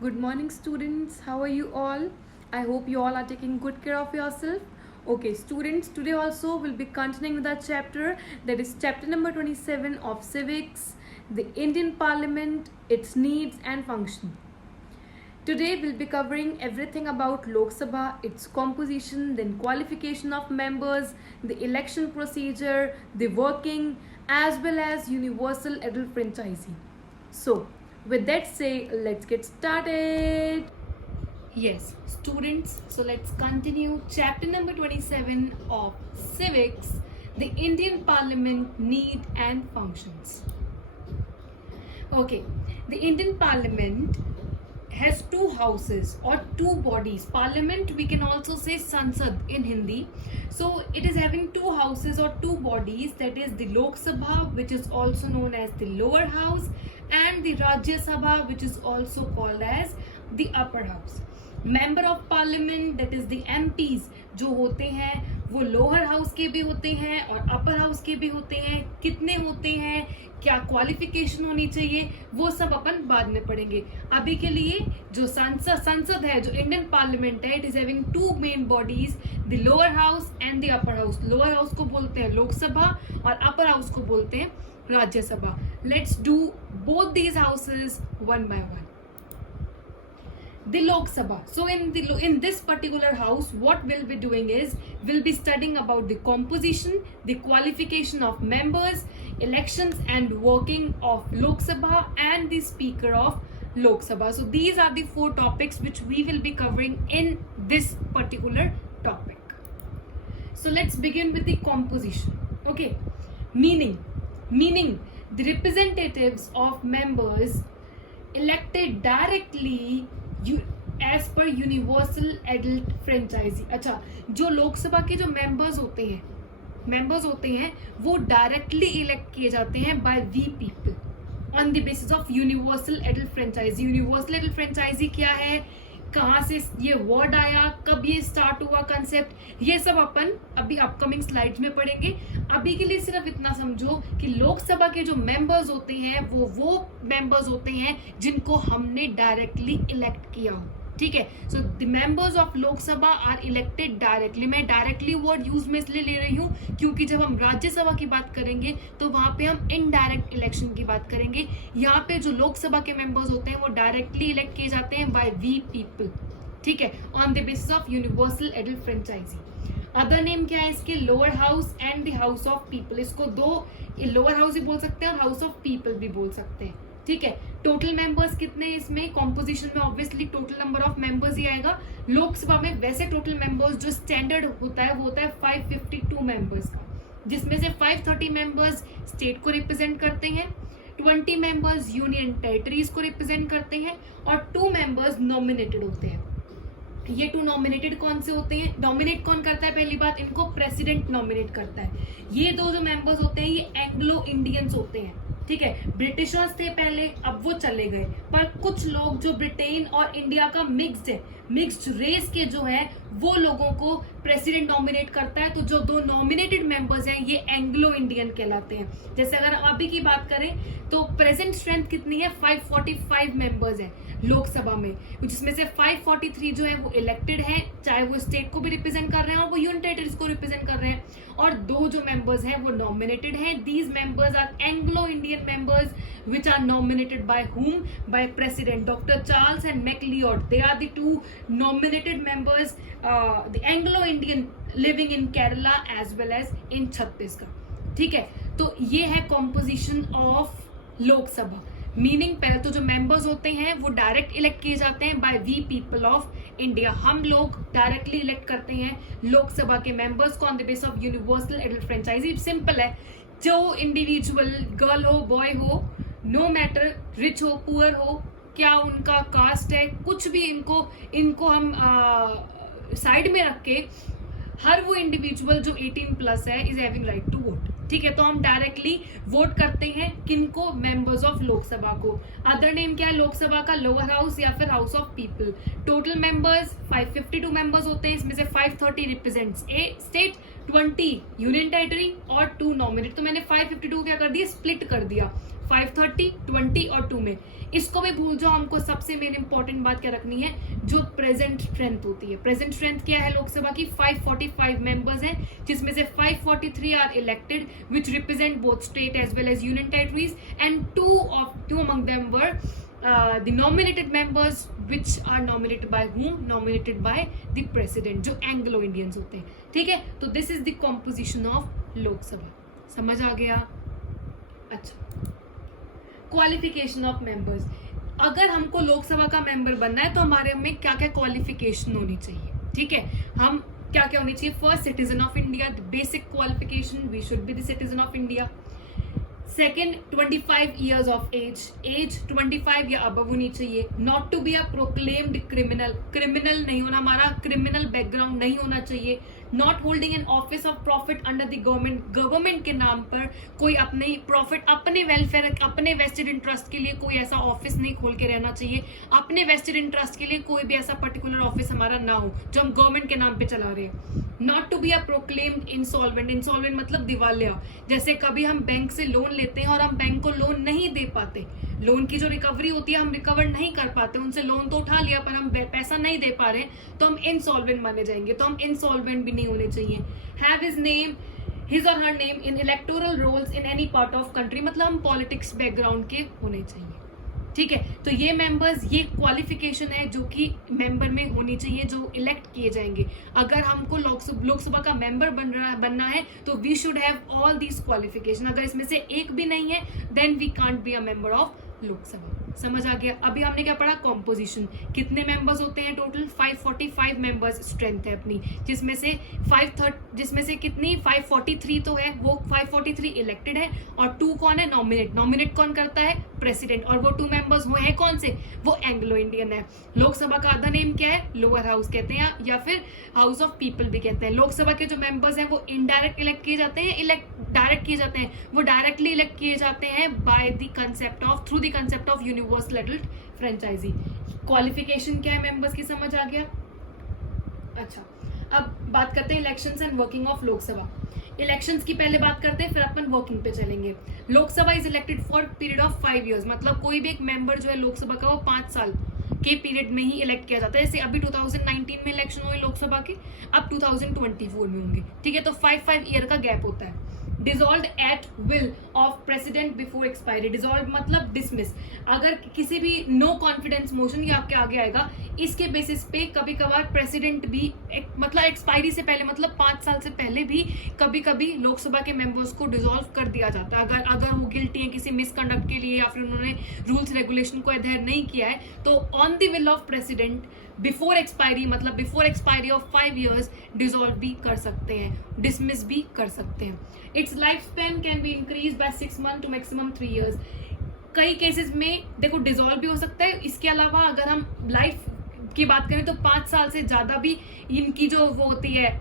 Good morning, students. How are you all? I hope you all are taking good care of yourself. Okay, students, today also we'll be continuing with our chapter, that is chapter number 27 of Civics, the Indian Parliament, its needs and function. Today we'll be covering everything about Lok Sabha, its composition, then qualification of members, the election procedure, the working, as well as universal adult franchising. So, with that say, let's get started. Yes, students, so let's continue chapter number 27 of Civics, the Indian Parliament need and functions. Okay, the Indian Parliament has two houses or two bodies. Parliament, we can also say Sansad in Hindi. So it is having two houses or two bodies, that is the Lok Sabha, which is also known as the lower house, and the Rajya Sabha, which is also called as the upper house. Member of parliament that is the MPs जो होते हैं वो lower house के भी होते हैं और upper house के भी होते हैं. कितने होते हैं, क्या क्वालिफिकेशन होनी चाहिए, वो सब अपन बाद में पढ़ेंगे. अभी के लिए जो संसद है, जो इंडियन पार्लियामेंट है, it is having two main bodies, the lower house and the upper house. Lower house को बोलते हैं लोकसभा और अपर हाउस को बोलते हैं Rajya Sabha. Let's do both these houses one by one. The Lok Sabha. So in this particular house, what we'll be doing is we'll be studying about the composition, the qualification of members, elections and working of Lok Sabha and the Speaker of Lok Sabha. So these are the four topics which we will be covering in this particular topic. So let's begin with the composition. Okay, meaning the representatives of members elected directly as per universal adult franchise. अच्छा, जो लोकसभा के जो members होते हैं वो directly elect किए जाते हैं by we people on the basis of universal adult franchise. Universal adult franchise क्या है, कहाँ से ये वर्ड आया, कब ये स्टार्ट हुआ कंसेप्ट, ये सब अपन अभी अपकमिंग स्लाइड्स में पढ़ेंगे. अभी के लिए सिर्फ इतना समझो कि लोकसभा के जो मेंबर्स होते हैं वो मेंबर्स होते हैं जिनको हमने डायरेक्टली इलेक्ट किया हो. ठीक है. So the members of Lok Sabha are elected directly. मैं डायरेक्टली वर्ड यूज में इसलिए ले रही हूँ क्योंकि जब हम राज्यसभा की बात करेंगे तो वहां पे हम इनडायरेक्ट इलेक्शन की बात करेंगे. यहाँ पे जो लोकसभा के मेंबर्स होते हैं वो डायरेक्टली इलेक्ट किए जाते हैं बाय वी पीपल. ठीक है, on the basis of universal adult franchise. Other name क्या है इसके, lower house and the house of people. इसको दो लोअर हाउस भी बोल सकते हैं और हाउस ऑफ पीपल भी बोल सकते हैं. ठीक है. टोटल मेंबर्स कितने हैं इसमें, कॉम्पोजिशन में obviously total number of members ही आएगा. लोकसभा में वैसे टोटल मेंबर्स जो स्टैंडर्ड होता है वो होता है 552 मेंबर्स का, जिसमें से 530 मेंबर्स स्टेट को रिप्रेजेंट करते हैं, 20 मेंबर्स यूनियन टेरिटरीज को रिप्रेजेंट करते हैं और 2 मेंबर्स नॉमिनेटेड होते हैं. ये 2 नॉमिनेटेड कौन से होते हैं, नॉमिनेट कौन करता है, पहली बात इनको प्रेसिडेंट नॉमिनेट करता है. ये दो जो मेंबर्स होते हैं ये एंग्लो इंडियंस होते हैं. ठीक है, ब्रिटिशर्स थे पहले, अब वो चले गए, पर कुछ लोग जो ब्रिटेन और इंडिया का मिक्स्ड रेस के जो है वो लोगों को प्रेसिडेंट नॉमिनेट करता है. तो जो 2 नॉमिनेटेड मेंबर्स हैं ये एंग्लो इंडियन कहलाते हैं. जैसे अगर अभी की बात करें तो प्रेजेंट स्ट्रेंथ कितनी है, 545 मेंबर्स है लोकसभा में, जिसमें से 543 जो है वो इलेक्टेड है, चाहे वो स्टेट को भी रिप्रेजेंट कर रहे हैं और वो यूनियन टेरिटरीज को रिप्रेजेंट कर रहे हैं, और 2 जो मेंबर्स हैं वो नॉमिनेटेड हैं. These members are Anglo Indian members which are nominated by whom, by President Dr. Charles and MacLeod. They are the 2 nominated members, the Anglo-Indian living in Kerala as well as in Chhattisgarh. ठीक है, तो ये है composition of Lok Sabha. Meaning पहले तो जो members होते हैं वो डायरेक्ट इलेक्ट किए जाते हैं by we people of India. हम लोग डायरेक्टली इलेक्ट करते हैं लोकसभा के मेंबर्स को on the base of universal adult franchise. Simple है, जो इंडिविजुअल गर्ल हो बॉय हो, नो मैटर रिच हो पुअर हो, क्या उनका कास्ट है, कुछ भी इनको हम साइड में रख के हर वो इंडिविजुअल जो 18 प्लस है is having right to vote. ठीक है, तो हम डायरेक्टली वोट करते हैं किनको, मेंबर्स ऑफ लोकसभा को. अदर नेम क्या है लोकसभा का, लोअर हाउस या फिर house of people. Total members 552 members होते हैं, इसमें से 530 रिप्रेजेंट्स ए स्टेट, 20 यूनियन टेरिटरी और 2 नॉमिनेट. तो मैंने 552 क्या कर दिया, स्प्लिट कर दिया. 530, 20 और 2 में। इसको भी भूल जाओ, हमको सबसे मेन इंपॉर्टेंट बात क्या रखनी है, जो प्रेजेंट स्ट्रेंथ होती है। प्रेजेंट स्ट्रेंथ क्या है लोकसभा की, 545 मेंबर्स हैं, जिसमें से 543 are elected which represent both state as well as union territories, and two among them were the nominated members which are nominated by whom, nominated by the president, जो Anglo Indians होते हैं। ठीक है, तो this is the composition of Lok Sabha. समझ आ गया? अच्छा, क्वालिफिकेशन ऑफ मेंबर्स। अगर हमको लोकसभा का मेंबर बनना है तो हमारे में क्या क्या क्वालिफिकेशन होनी चाहिए? ठीक है, हम क्या क्या होनी चाहिए? First, citizen of India, the basic qualification, we should be the citizen of India. Second, 25 years of age 25 या अबव होनी चाहिए। Not to be a proclaimed criminal नहीं होना, हमारा क्रिमिनल बैकग्राउंड नहीं होना चाहिए। Not holding an office of profit under the government के नाम पर कोई अपने प्रॉफिट, अपने वेलफेयर, अपने वेस्टेड इंटरेस्ट के लिए कोई ऐसा ऑफिस नहीं खोल के रहना चाहिए। अपने वेस्टेड इंटरेस्ट के लिए कोई भी ऐसा पर्टिकुलर ऑफिस हमारा ना हो जो हम गवर्नमेंट के नाम पे चला रहे हैं। Not to be a proclaimed insolvent मतलब दिवालिया। जैसे कभी हम बैंक से लोन लेते हैं और हम बैंक को लोन नहीं दे पाते, लोन की जो रिकवरी होती है हम रिकवर नहीं कर पाते, उनसे लोन तो उठा लिया पर हम पैसा नहीं दे पा रहे, तो हम इंसॉल्वेंट माने जाएंगे। तो हम इंसॉल्वेंट भी नहीं होने चाहिए। हैव हिज और her name in electoral rolls in any part of country, मतलब हम पॉलिटिक्स बैकग्राउंड के होने चाहिए। ठीक है, तो ये मेंबर्स, ये क्वालिफिकेशन है जो कि मेंबर में होनी चाहिए जो इलेक्ट किए जाएंगे। अगर हमको लोकसभा का मेंबर बनना है तो we should have all these qualification. अगर इसमें से एक भी नहीं है then we can't be a member of Lok Sabha. समझ आ गया? अभी हमने क्या पढ़ा? कॉम्पोजिशन। कितने मेंबर्स होते हैं टोटल? 545 मेंबर्स स्ट्रेंथ है अपनी, जिसमें से कितनी 543 तो है, वो 543 इलेक्टेड है, और 2 कौन है? नॉमिनेट कौन करता है? प्रेसिडेंट। और वो 2 मेंबर्स वो है कौन से? वो एंग्लो इंडियन है। लोकसभा का आधा नेम क्या है? लोअर हाउस कहते हैं या फिर हाउस ऑफ पीपल भी कहते हैं। लोकसभा के जो मेंबर्स हैं वो इनडायरेक्ट इलेक्ट किए जाते हैं, डायरेक्ट किए जाते हैं, वो डायरेक्टली इलेक्ट किए जाते हैं by the concept of, through the concept of universal adult franchise. Qualification क्या है मेंबर्स की, समझ आ गया? अच्छा, अब बात करते हैं elections and working of Lok Sabha. Elections की पहले बात करते हैं, फिर अपन वर्किंग पे चलेंगे। Lok Sabha is elected for period of 5 years, मतलब कोई भी एक मेंबर जो है लोकसभा का वो 5 साल के पीरियड में ही इलेक्ट किया जाता है। जैसे अभी 2019 में इलेक्शन हुए लोकसभा के, अब 2024 में होंगे। ठीक है, तो 5 ईयर का गैप होता है। Dissolve at will of president before expiry. Dissolve मतलब डिसमिस। अगर किसी भी नो कॉन्फिडेंस मोशन ये आपके आगे आएगा, इसके बेसिस पे कभी कभार प्रेसिडेंट भी मतलब एक्सपायरी से पहले, मतलब 5 साल से पहले भी कभी कभी लोकसभा के मेंबर्स को डिसॉल्व कर दिया जाता है। अगर वो गिल्टी है किसी मिसकंडक्ट के लिए या फिर उन्होंने रूल्स रेगुलेशन को अध्ययन नहीं किया है, तो on the will of president before expiry, मतलब before expiry of 5 years dissolve भी कर सकते हैं, डिसमिस भी कर सकते हैं। Its life span can be increase by 6 months to maximum 3 years। कई केसेस में देखो डिसॉल्व भी हो सकता है। इसके अलावा अगर हम लाइफ की बात करें तो 5 साल से ज्यादा भी इनकी जो वो होती है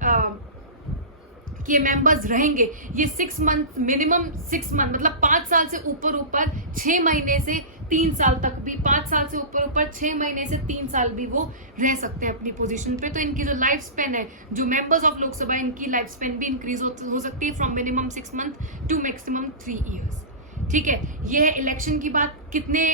कि ये मेंबर्स रहेंगे। ये 6 months, मिनिमम 6 months, मतलब 5 साल से ऊपर 6 महीने से 3 साल तक भी, 5 साल से ऊपर 6 महीने से 3 साल भी वो रह सकते हैं अपनी पोजीशन पे। तो इनकी जो लाइफ स्पेन है, जो मेंबर्स ऑफ लोकसभा, इनकी लाइफ स्पेन भी इंक्रीज हो सकती है from minimum 6 months to maximum 3 years। ठीक है, ये है इलेक्शन की बात। कितने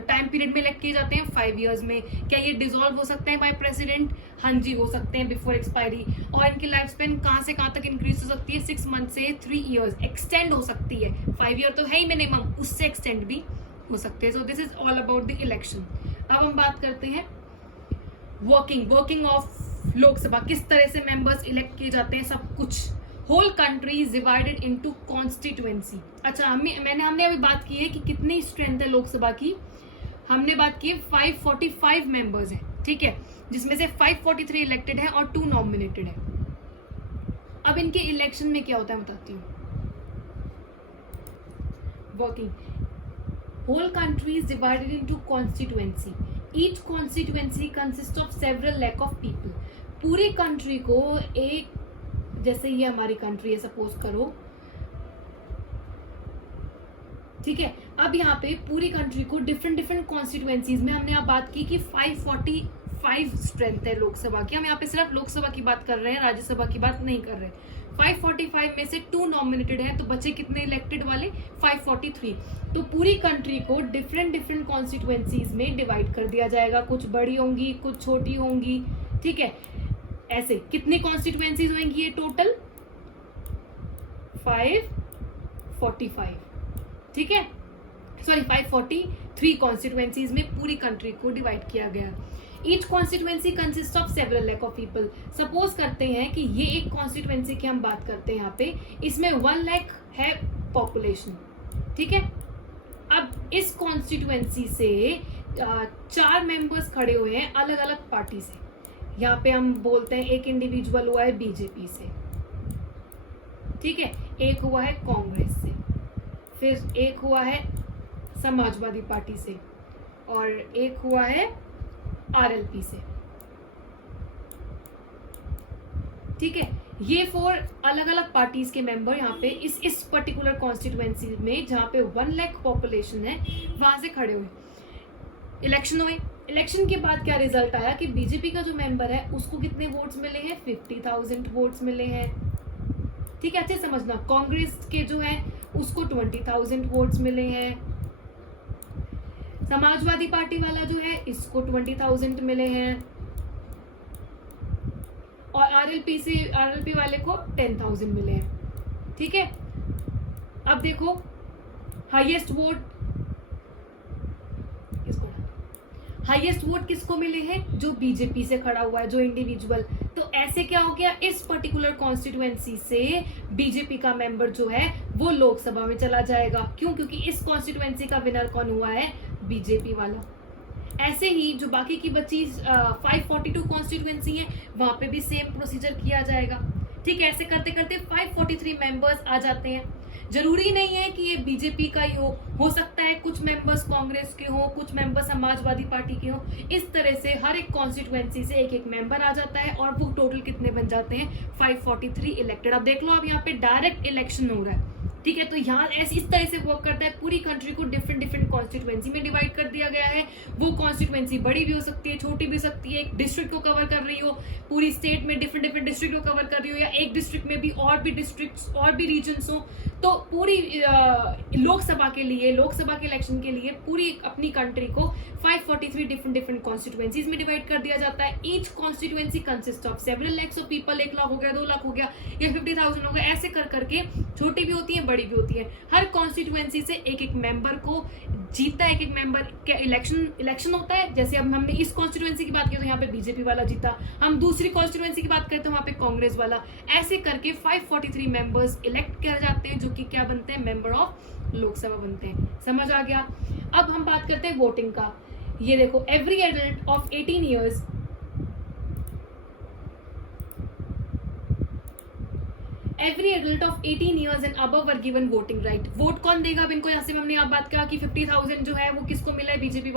टाइम पीरियड में इलेक्ट किए जाते हैं? 5 years में। क्या ये डिसॉल्व हो सकते हैं बाय प्रेसिडेंट? हाँ जी, हो सकते हैं बिफोर एक्सपायरी। और इनकी लाइफ स्पेन कहाँ से कहाँ तक इंक्रीज हो सकती है? 6 months से 3 years एक्सटेंड हो सकती है। 5 year तो है ही मिनिमम, उससे एक्सटेंड भी हो सकते हैं। So this is all about the election. अब हम बात करते हैं वर्किंग ऑफ लोकसभा, किस तरह से मेंबर्स इलेक्ट किए जाते हैं, सब कुछ। Whole country is divided into constituency. अच्छा, हमने अभी बात की है कि कितनी स्ट्रेंथ है लोकसभा की। हमने बात की है 545 मेंबर्स हैं, ठीक है, जिसमें से 543 इलेक्टेड है और 2 नॉमिनेटेड है। अब इनके इलेक्शन में क्या होता है बताती हूँ। Working, whole country is divided into constituency. Each constituency consists of several lakh of people. पूरी कंट्री को एक, जैसे ये हमारी कंट्री है सपोज करो, ठीक है। अब यहाँ पे पूरी कंट्री को डिफरेंट कॉन्स्टिट्यूएंसीज में, हमने आप बात की कि 545 स्ट्रेंथ है लोकसभा की। हम यहाँ पे सिर्फ लोकसभा की बात कर रहे हैं, राज्यसभा की बात नहीं कर रहे। 545 में से 2 नॉमिनेटेड है, तो बचे कितने इलेक्टेड वाले? 543। तो पूरी कंट्री को डिफरेंट डिफरेंट कॉन्स्टिट्यूएंसीज में डिवाइड कर दिया जाएगा, कुछ बड़ी होंगी कुछ छोटी होंगी, ठीक है। ऐसे कितनी कॉन्स्टिट्यूएंसीज होंगी ये टोटल? 545, ठीक है, सॉरी 543 कॉन्स्टिट्यूएंसीज में पूरी कंट्री को डिवाइड किया गया। Each constituency consist of several lakh of people. Suppose करते हैं कि ये एक कॉन्स्टिट्यूएंसी की हम बात करते हैं यहाँ पे, इसमें 1 लाख है पॉपुलेशन, ठीक है। अब इस कॉन्स्टिट्यूएंसी से 4 मेंबर्स खड़े हुए हैं अलग अलग पार्टी से। यहाँ पे हम बोलते हैं एक इंडिविजुअल हुआ है बीजेपी से, ठीक है, एक हुआ है कांग्रेस से, फिर एक हुआ है समाजवादी पार्टी से, और एक हुआ है आरएलपी से, ठीक है। ये 4 अलग अलग पार्टीज के मेंबर यहाँ पे इस पर्टिकुलर कॉन्स्टिट्यूएंसी में, जहाँ पे 1 लाख पॉपुलेशन है, वहां से खड़े हुए। इलेक्शन हुए, इलेक्शन के बाद क्या रिजल्ट आया कि बीजेपी का जो मेंबर है उसको कितने वोट्स मिले हैं? 50,000 वोट्स मिले हैं, ठीक है, अच्छे समझना। कांग्रेस के जो है उसको 20,000 वोट्स मिले हैं, समाजवादी पार्टी वाला जो है इसको 20,000 मिले हैं, और आरएलपी वाले को 10,000 मिले हैं, ठीक है। अब देखो हाईएस्ट वोट किसको मिले हैं? जो बीजेपी से खड़ा हुआ है, जो इंडिविजुअल। तो ऐसे क्या हो गया, इस पर्टिकुलर कॉन्स्टिट्यूएंसी से बीजेपी का मेंबर जो है वो लोकसभा में चला जाएगा। क्यों? क्योंकि इस कॉन्स्टिट्यूएंसी का विनर कौन हुआ है? बीजेपी वाला। ऐसे ही जो बाकी की बची 542 कॉन्स्टिट्यूएंसी है, वहां पे भी सेम प्रोसीजर किया जाएगा, ठीक है। ऐसे करते करते 543 मेंबर्स आ जाते हैं। जरूरी नहीं है कि ये बीजेपी का ही हो सकता है कुछ मेंबर्स कांग्रेस के हो, कुछ मेंबर्स समाजवादी पार्टी के हो। इस तरह से हर एक कॉन्स्टिट्यूएंसी से एक एक मेंबर आ जाता है, और वो टोटल कितने बन जाते हैं? 543 इलेक्टेड। अब देख लो, अब यहाँ पे डायरेक्ट इलेक्शन हो रहा है, ठीक है। तो यहाँ ऐसे इस तरह से वर्क करता है। पूरी कंट्री को डिफरेंट डिफरेंट कॉन्स्टिट्यूएंसी में डिवाइड कर दिया गया है। वो कॉन्स्टिट्यूएंसी बड़ी भी हो सकती है, छोटी भी हो सकती है, एक डिस्ट्रिक्ट को कवर कर रही हो, पूरी स्टेट में डिफरेंट डिफरेंट डिस्ट्रिक्ट को कवर कर रही हो, या एक डिस्ट्रिक्ट में भी और भी डिस्ट्रिक्ट्स और भी रीजन्स हो। तो पूरी लोकसभा के इलेक्शन के लिए पूरी अपनी कंट्री को 543 डिफरेंट डिफरेंट कॉन्स्टिट्यूएंसीज में डिवाइड कर दिया जाता है। Each constituency consist of several lakhs of people. 1 lakh हो गया, 2 लाख हो गया, या 50,000 हो गया। ऐसे कर करके छोटी भी होती है, बड़ी भी होती है। हर कॉन्स्टिट्यूएंसी से एक एक मेंबर को जीता है, एक एक मेंबर के इलेक्शन होता है। जैसे अब हमने इस कॉन्स्टिट्यूएंसी की बात की तो यहाँ पे बीजेपी वाला जीता, हम दूसरी कॉन्स्टिट्यूएंसी की बात करते हैं वहां पे कांग्रेस वाला। ऐसे करके 543 मेंबर्स इलेक्ट किए जाते हैं, जो कि क्या बनते हैं? मेंबर ऑफ लोकसभा बनते हैं। समझ आ गया? अब हम बात करते हैं वोटिंग का। ये देखो, every adult of 18 years every adult of 18 years and above were given voting right. Vote कौन देगा? अब इनको यहाँ से हमने आप बात किया कि 50,000 जो है वो किसको मिला है? बीजेपी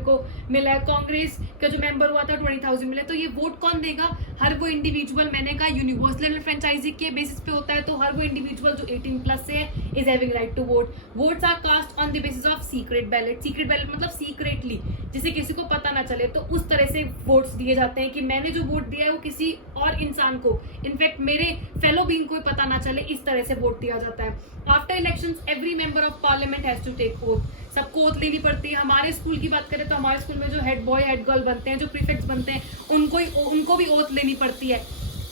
को मिला है। कांग्रेस का जो मेंबर हुआ था 20,000 मिले। तो ये वोट कौन देगा? हर वो इंडिविजुअल, मैंने कहा यूनिवर्सल फ्रेंचाइजी के बेसिस पे होता है, तो हर वो इंडिविजुअल जो 18 प्लस से है is having right to vote. Votes are cast on the basis of secret ballot. Secret ballot मतलब सीक्रेटली, जिसे किसी को पता ना चले, तो उस तरह से वोट्स दिए जाते हैं कि मैंने जो वोट दिया है वो किसी और इंसान को, इनफैक्ट मेरे फेलो बीइंग को पता ना चले, इस तरह से वोट दिया जाता है। After elections every member of parliament has to take oath. सबको ओथ लेनी पड़ती है। हमारे स्कूल की बात करें तो हमारे स्कूल में जो हेड बॉय हेड गर्ल बनते हैं, जो प्रीफेक्ट्स बनते हैं, उनको भी ओथ लेनी पड़ती है।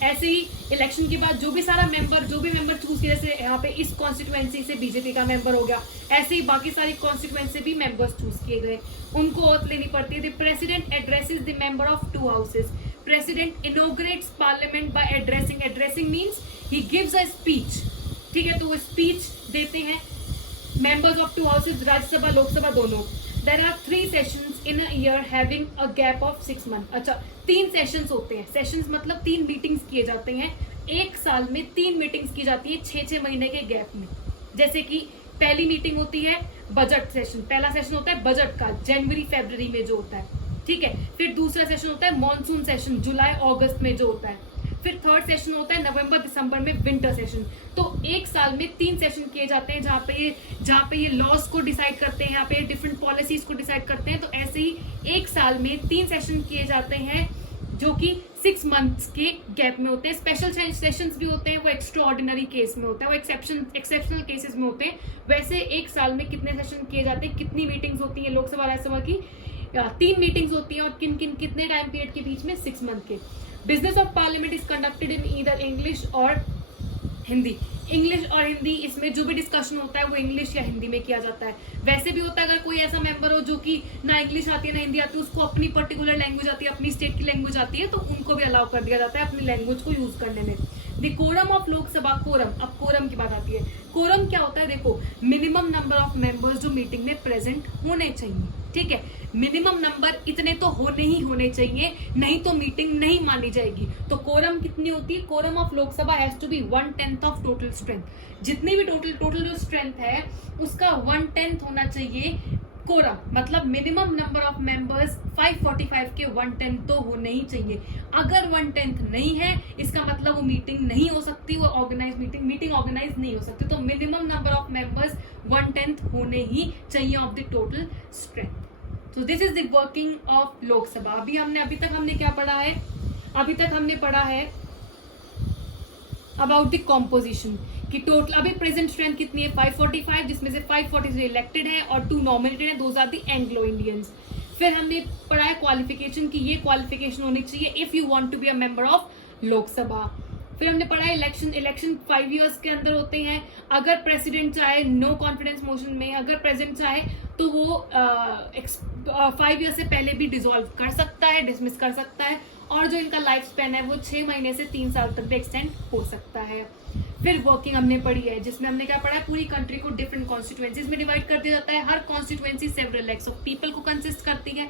ऐसे ही इलेक्शन के बाद जो भी मेंबर चूज किया, जैसे यहाँ पे इस कॉन्स्टिट्यूएंसी से बीजेपी का मेंबर हो गया, ऐसे ही बाकी सारी कॉन्स्टिट्यूएंसी से भी मेंबर्स चूज किए गए, उनको ओथ लेनी पड़ती है। The president addresses the member of 2 houses. President inaugurates parliament by addressing means he gives a speech, ठीक है। तो वो स्पीच देते हैं members of 2 houses, Rajya Sabha Lok Sabha दोनों। There are 3 sessions in a year having a gap of 6 month. अच्छा, 3 sessions होते हैं। सेशंस मतलब 3 मीटिंग्स किए जाते हैं। एक साल में 3 मीटिंग्स की जाती है 6-6 महीने के गैप में। जैसे कि पहली मीटिंग होती है बजट सेशन, पहला सेशन होता है बजट का, जनवरी फरवरी में जो होता है, ठीक है। फिर दूसरा सेशन होता है मॉनसून सेशन, जुलाई अगस्त में जो होता है। फिर थर्ड सेशन होता है नवंबर दिसंबर में, विंटर सेशन। तो एक साल में 3 सेशन किए जाते हैं, जहाँ पे ये लॉज को डिसाइड करते हैं, यहाँ पे डिफरेंट पॉलिसीज को डिसाइड करते हैं। तो ऐसे ही एक साल में 3 सेशन किए जाते हैं जो कि 6 मंथ्स के गैप में होते हैं। स्पेशल सेशंस भी होते हैं, वो एक्स्ट्रा ऑर्डिनरी केस में होता है, वो एक्सेप्शनल केसेस में होते हैं। वैसे एक साल में कितने सेशन किए जाते हैं, कितनी मीटिंग्स होती हैं लोकसभा राज्यसभा की? 3 मीटिंग्स होती हैं, और किन किन कितने टाइम पीरियड के बीच में? 6 मंथ के। Business of parliament is conducted in either English और हिंदी। इंग्लिश और हिंदी, इसमें जो भी डिस्कशन होता है वो इंग्लिश या हिंदी में किया जाता है। वैसे भी होता है अगर कोई ऐसा मेंबर हो जो कि ना इंग्लिश आती है ना हिंदी आती है, उसको अपनी पर्टिकुलर लैंग्वेज आती है, अपनी स्टेट की लैंग्वेज आती है, तो उनको भी अलाउ कर दिया जाता है अपनी लैंग्वेज को यूज करने में। The quorum of Lok Sabha, quorum, अब कोरम की बात आती है। कोरम क्या होता है? देखो, मिनिमम नंबर ऑफ मेंबर्स जो मीटिंग में प्रेजेंट होने चाहिए, ठीक है। मिनिमम नंबर इतने तो होने ही होने चाहिए, नहीं तो मीटिंग नहीं मानी जाएगी। तो कोरम कितनी होती है? Quorum of Lok Sabha has to be 1/10 of total strength. जितनी भी टोटल जो स्ट्रेंथ है उसका 1/10 होना चाहिए कोरम, मतलब मिनिमम नंबर ऑफ मेंबर्स 545 के 1/10 तो होने ही चाहिए। अगर 1/10 नहीं है, इसका मतलब वो मीटिंग नहीं हो सकती, वो ऑर्गेनाइज मीटिंग ऑर्गेनाइज नहीं हो सकती। तो मिनिमम नंबर ऑफ मेंबर्स 1/10 होने ही चाहिए ऑफ द टोटल स्ट्रेंथ। तो this is the working of Lok Sabha. अभी तक हमने क्या पढ़ा है? अभी तक हमने पढ़ा है अबाउट द कॉम्पोजिशन कि टोटल अभी प्रेजेंट स्ट्रेंथ कितनी है? 545, जिसमें से 543 इलेक्टेड है और 2 नॉमिनेटेड है, those are the Anglo Indians. फिर हमने पढ़ा है क्वालिफिकेशन की ये क्वालिफिकेशन होनी चाहिए if you want to be a member of Lok Sabha. फिर हमने पढ़ा है इलेक्शन 5 इयर्स के अंदर होते हैं। अगर प्रेसिडेंट चाहे नो कॉन्फिडेंस मोशन में, अगर प्रेसिडेंट चाहे तो वो 5 ईयर से पहले भी डिसॉल्व कर सकता है, डिसमिस कर सकता है, और जो इनका लाइफ स्पेन है वो 6 महीने से 3 साल तक भी एक्सटेंड हो सकता है। फिर वर्किंग हमने पढ़ी है, जिसमें हमने क्या पढ़ा है? पूरी कंट्री को डिफरेंट कॉन्स्टिट्यूएंसीज में डिवाइड कर दिया जाता है। हर constituency several lakhs of people को कंसिस्ट करती है,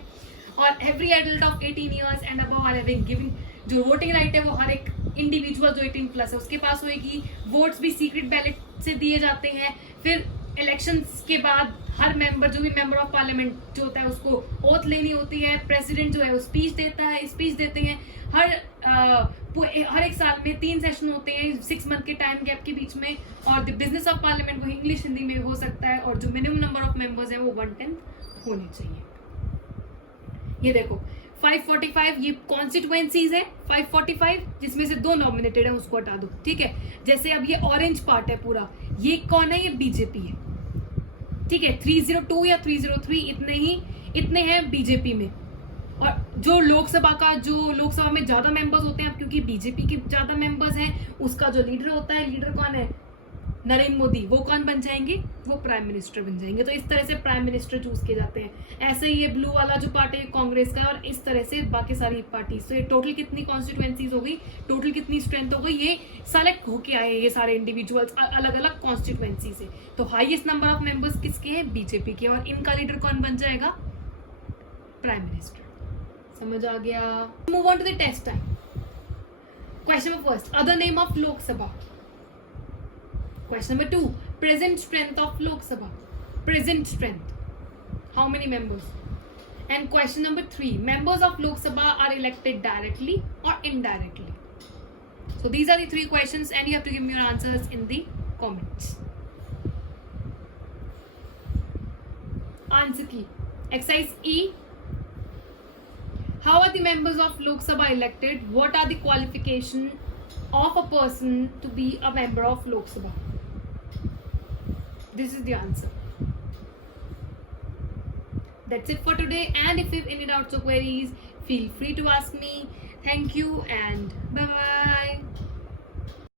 और every adult of 18 years and above are having given, जो वोटिंग राइट है वो हर एक इंडिविजुअल जो 18 प्लस है उसके पास होगी। वोट्स भी सीक्रेट बैलेट से दिए जाते हैं। फिर इलेक्शंस के बाद हर मेंबर, जो भी मेंबर ऑफ पार्लियामेंट जो होता है, उसको ओथ लेनी होती है। प्रेसिडेंट जो है वो स्पीच देते हैं। हर एक साल में 3 सेशन होते हैं 6 मंथ के टाइम गैप के बीच में, और द बिजनेस ऑफ पार्लियामेंट वो इंग्लिश हिंदी में हो सकता है, और जो मिनिमम नंबर ऑफ मेंबर्स है वो 1/10 होने चाहिए। ये देखो 545 ये कॉन्स्टिट्यूएंसीज है, 545 जिसमें से 2 नॉमिनेटेड है, उसको हटा दो, ठीक है। जैसे अब ये ऑरेंज पार्ट है पूरा, ये कौन है? ये बीजेपी है, ठीक है। 302 या 303 इतने हैं बीजेपी में। और जो लोकसभा में ज्यादा मेंबर्स होते हैं, अब क्योंकि बीजेपी के ज्यादा मेंबर्स हैं, उसका जो लीडर होता है, लीडर कौन है? नरेंद्र मोदी। वो कौन बन जाएंगे? वो प्राइम मिनिस्टर बन जाएंगे। तो इस तरह से प्राइम मिनिस्टर चूज किए जाते हैं। ऐसे ही ये ब्लू वाला जो पार्टी है कांग्रेस का, और इस तरह से बाकी सारी पार्टी। तो ये टोटल कितनी कॉन्स्टिट्यूएंसीज हो गई, टोटल कितनी स्ट्रेंथ हो गई, ये सेलेक्ट होके आए ये सारे इंडिविजुअल्स अलग अलग कॉन्स्टिट्यूएंसी से। तो हाईएस्ट नंबर ऑफ मेंबर्स किसके हैं? बीजेपी के, और इनका लीडर कौन बन जाएगा? Prime minister. समझ आ गया? Move on to the test time. Question number first, other name of Lok Sabha. Question number 2, present strength of Lok Sabha. Present strength. How many members? And question number 3, members of Lok Sabha are elected directly or indirectly. So these are the 3 questions, and you have to give me your answers in the comments. Answer key. Exercise E. How are the members of Lok Sabha elected? What are the qualifications of a person to be a member of Lok Sabha? This is the answer. That's it for today, and if you have any doubts or queries, feel free to ask me. Thank you and bye bye.